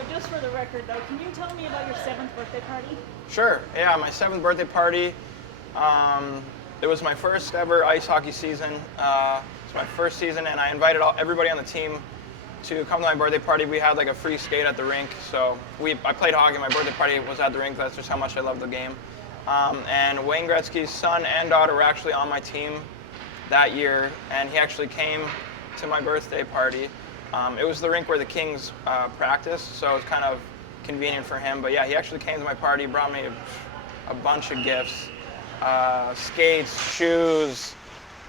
So just for the record, though, can you tell me about your 7th birthday party? Sure. Yeah, my 7th birthday party. It was my first ever ice hockey season. It's my first season, and I invited everybody on the team to come to my birthday party. We had like a free skate at the rink, so I played hockey. My birthday party was at the rink. That's just how much I love the game. And Wayne Gretzky's son and daughter were actually on my team that year, and he actually came to my birthday party. It was the rink where the Kings practiced, so it was kind of convenient for him. But yeah, he actually came to my party, brought me a bunch of gifts, skates, shoes,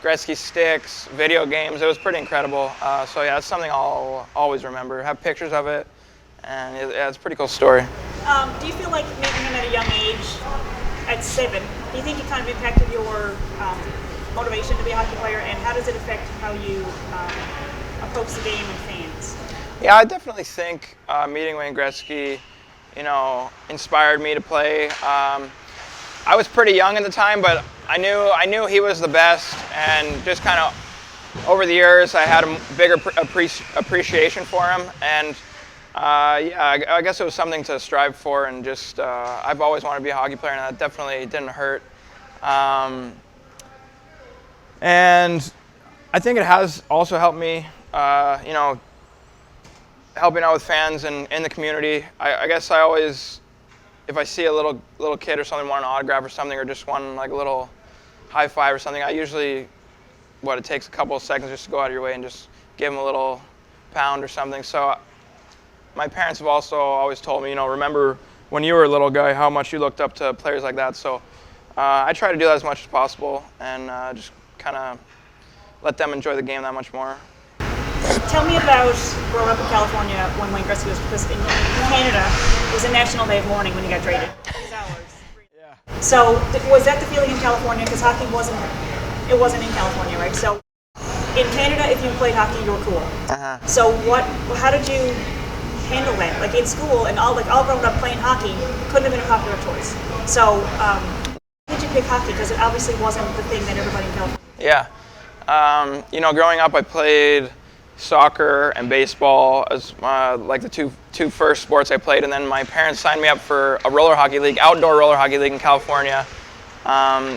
Gretzky sticks, video games. It was pretty incredible. So yeah, that's something I'll always remember. Have pictures of it, and it's a pretty cool story. Do you feel like meeting him at a young age, at 7, do you think it kind of impacted your motivation to be a hockey player, and how does it affect how you approach the game and fans? Yeah, I definitely think meeting Wayne Gretzky, inspired me to play. I was pretty young at the time, but I knew he was the best, and just kind of over the years I had a bigger appreciation for him, and I guess it was something to strive for, and just I've always wanted to be a hockey player, and that definitely didn't hurt. And I think it has also helped me, helping out with fans and in the community. I guess I always, if I see a little kid or something want an autograph or something, or just want like a little high five or something, I usually, it takes a couple of seconds just to go out of your way and just give them a little pound or something. So my parents have also always told me, remember when you were a little guy, how much you looked up to players like that. So I try to do that as much as possible, and just kind of let them enjoy the game that much more. Tell me about growing up in California when Wayne Gretzky was, because in Canada it was a national day of mourning when he got traded. Yeah. So was that the feeling in California? Because hockey wasn't in California, right? So in Canada, if you played hockey, you were cool. Uh-huh. So how did you handle that? Like in school and all growing up playing hockey, couldn't have been a popular choice. So why did you pick hockey? Because it obviously wasn't the thing that everybody in California. Yeah. Growing up, I played soccer and baseball as like the two first sports I played, and then my parents signed me up for a roller hockey league, outdoor roller hockey league in California,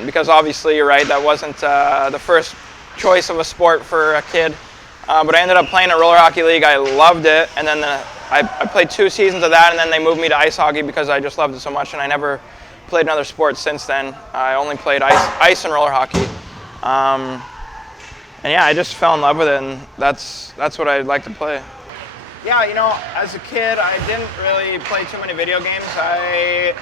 because obviously you're right, that wasn't the first choice of a sport for a kid, but I ended up playing a roller hockey league. I loved it, and then I played 2 seasons of that, and then they moved me to ice hockey because I just loved it so much, and I never played another sport since then. I only played ice and roller hockey. And yeah, I just fell in love with it, and that's what I'd like to play. Yeah, as a kid, I didn't really play too many video games. I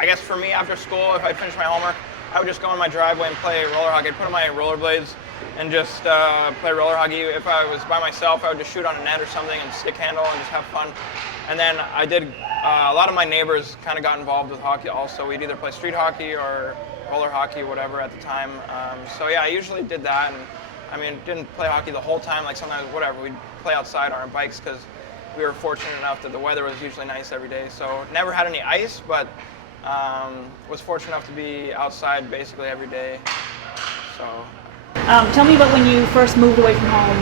guess for me, after school, if I finished my homework, I would just go in my driveway and play roller hockey. I'd put on my rollerblades and just play roller hockey. If I was by myself, I would just shoot on a net or something and stick handle and just have fun. And then I did, a lot of my neighbors kind of got involved with hockey also. We'd either play street hockey or roller hockey, whatever at the time. So yeah, I usually did that, and didn't play hockey the whole time. Like sometimes, we'd play outside on our bikes because we were fortunate enough that the weather was usually nice every day. So never had any ice, but was fortunate enough to be outside basically every day. So. Tell me about when you first moved away from home.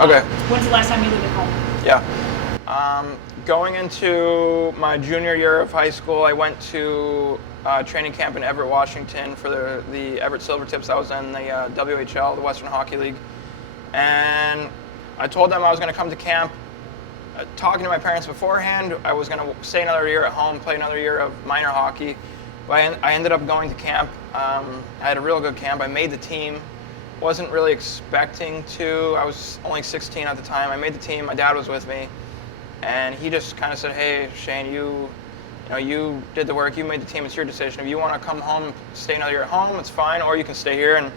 Okay. When's the last time you lived at home? Yeah. Going into my junior year of high school, I went to training camp in Everett, Washington for the Everett Silvertips. That was in the WHL, the Western Hockey League. And I told them I was going to come to camp. Talking to my parents beforehand, I was going to stay another year at home, play another year of minor hockey. But I ended up going to camp. I had a real good camp. I made the team. Wasn't really expecting to. I was only 16 at the time. I made the team. My dad was with me. And he just kind of said, "Hey, Shane, you did the work. You made the team. It's your decision. If you want to come home, stay another year at home, it's fine, or you can stay here." And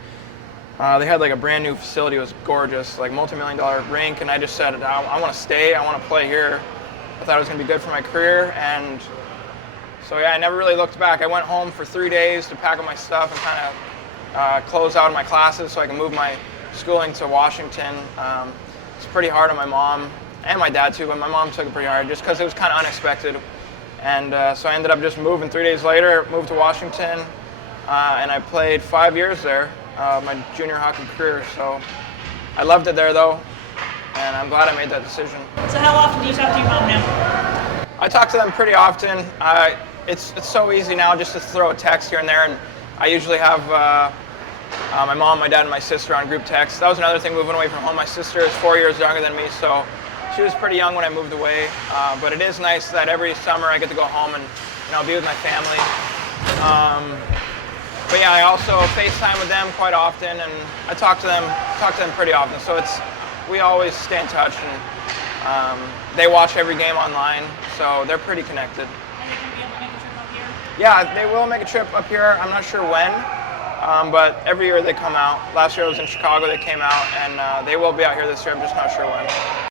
they had like a brand new facility. It was gorgeous, like multi-million-dollar rink. And I just said, I want to stay. I want to play here. I thought it was going to be good for my career. And so yeah, I never really looked back. I went home for 3 days to pack up my stuff and kind of close out my classes so I can move my schooling to Washington. It's pretty hard on my mom. And my dad too, but my mom took it pretty hard just because it was kind of unexpected. And so I ended up just moving 3 days later, moved to Washington, and I played 5 years there, my junior hockey career. So I loved it there though. and I'm glad I made that decision. So how often do you talk to your mom now? I talk to them pretty often. It's so easy now just to throw a text here and there, and I usually have my mom, my dad, and my sister on group text. That was another thing moving away from home. My sister is 4 years younger than me, so she was pretty young when I moved away. But it is nice that every summer I get to go home and be with my family. But yeah, I also FaceTime with them quite often, and I talk to them pretty often. So we always stay in touch, and they watch every game online, so they're pretty connected. Are they going to be able to make a trip up here? Yeah, they will make a trip up here. I'm not sure when, but every year they come out. Last year I was in Chicago, they came out, and they will be out here this year. I'm just not sure when.